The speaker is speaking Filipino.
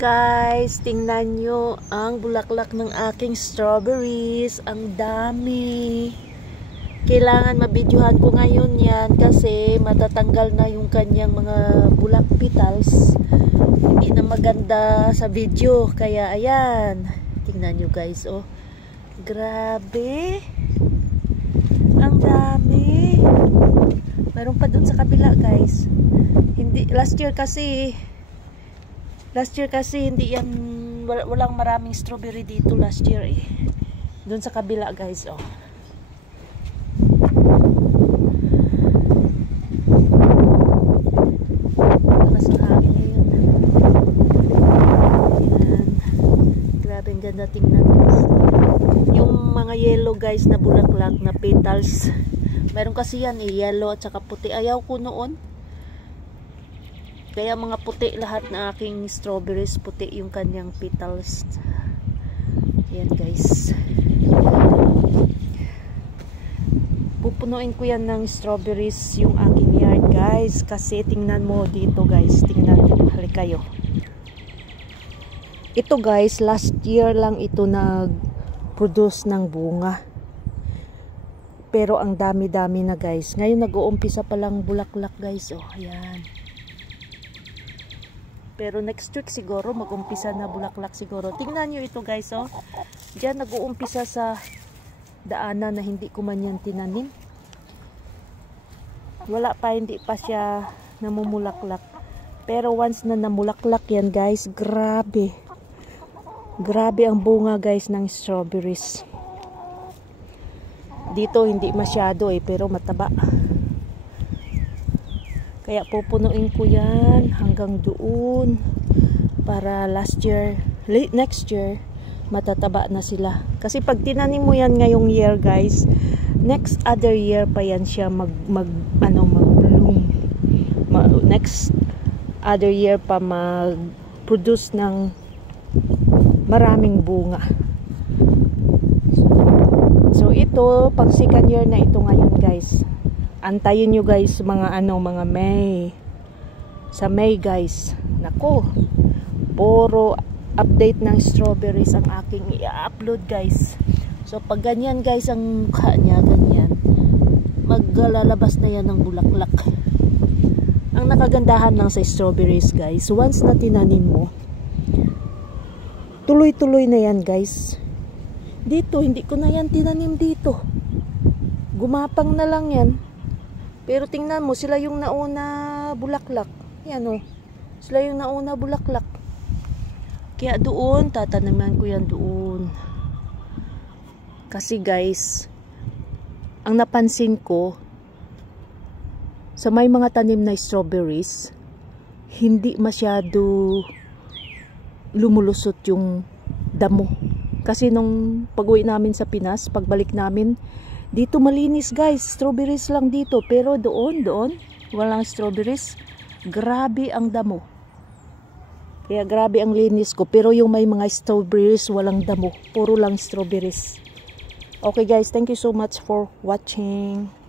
Guys, tingnan nyo ang bulaklak ng aking strawberries. Ang dami. Kailangan mabidyohan ko ngayon yan kasi matatanggal na yung kanyang mga bulak petals. Hindi na maganda sa video. Kaya ayan. Tingnan nyo guys. Oh, grabe. Ang dami. Meron pa dun sa kabila guys. Hindi, last year kasi hindi yan, walang maraming strawberry dito last year eh. Doon sa kabila guys, oh. Lakas ng hangin na yun. Ayan. Grabe, ang ganda tingnan guys. Yung mga yellow guys na bulaklak na petals. Meron kasi yan eh, yellow at saka puti. Ayaw ko noon. Kaya mga puti lahat na aking strawberries, puti yung kanyang petals. Yan guys. Pupunuin ko yan ng strawberries yung aking yard guys. Kasi tingnan mo dito guys. Tingnan mo. Halika kayo. Ito guys, last year lang ito nag-produce ng bunga. Pero ang dami-dami na guys. Ngayon nag-uumpisa pa lang bulaklak guys. Oh, ayan. Pero next week siguro mag-umpisa na bulaklak siguro. Tingnan nyo ito guys, oh. Diyan nag-uumpisa sa daanan na hindi ko man yan tinanim. Wala pa, hindi pa siya namumulaklak. Pero once na namulaklak yan guys, grabe. Grabe ang bunga guys ng strawberries. Dito hindi masyado eh, pero mataba. Kaya pupunuin ko yan hanggang doon para next year matataba na sila. Kasi pag tinanim mo yan ngayong year guys, next other year pa yan siya mag-bloom. Next other year pa mag-produce ng maraming bunga. So ito, pang second year na ito ngayon guys. Antayin nyo guys mga May. Sa May guys. Nako. Puro update ng strawberries ang aking i-upload guys. So pag ganyan guys ang mukha niya, ganyan. Maglalabas na yan ng bulaklak. Ang nakagandahan lang sa strawberries guys, once na tinanim mo, tuloy-tuloy na yan guys. Dito, hindi ko na yan tinanim dito. Gumapang na lang yan. Pero tingnan mo, sila yung nauna bulaklak. Yan o. Sila yung nauna bulaklak. Kaya doon, tatanaman ko yan doon. Kasi guys, ang napansin ko, sa may mga tanim na strawberries, hindi masyado lumulusot yung damo. Kasi nung pag-uwi namin sa Pinas, pagbalik namin, dito malinis guys, strawberries lang dito. Pero doon, walang strawberries. Grabe ang damo. Kaya grabe ang linis ko. Pero yung may mga strawberries, walang damo. Puro lang strawberries. Okay guys, thank you so much for watching.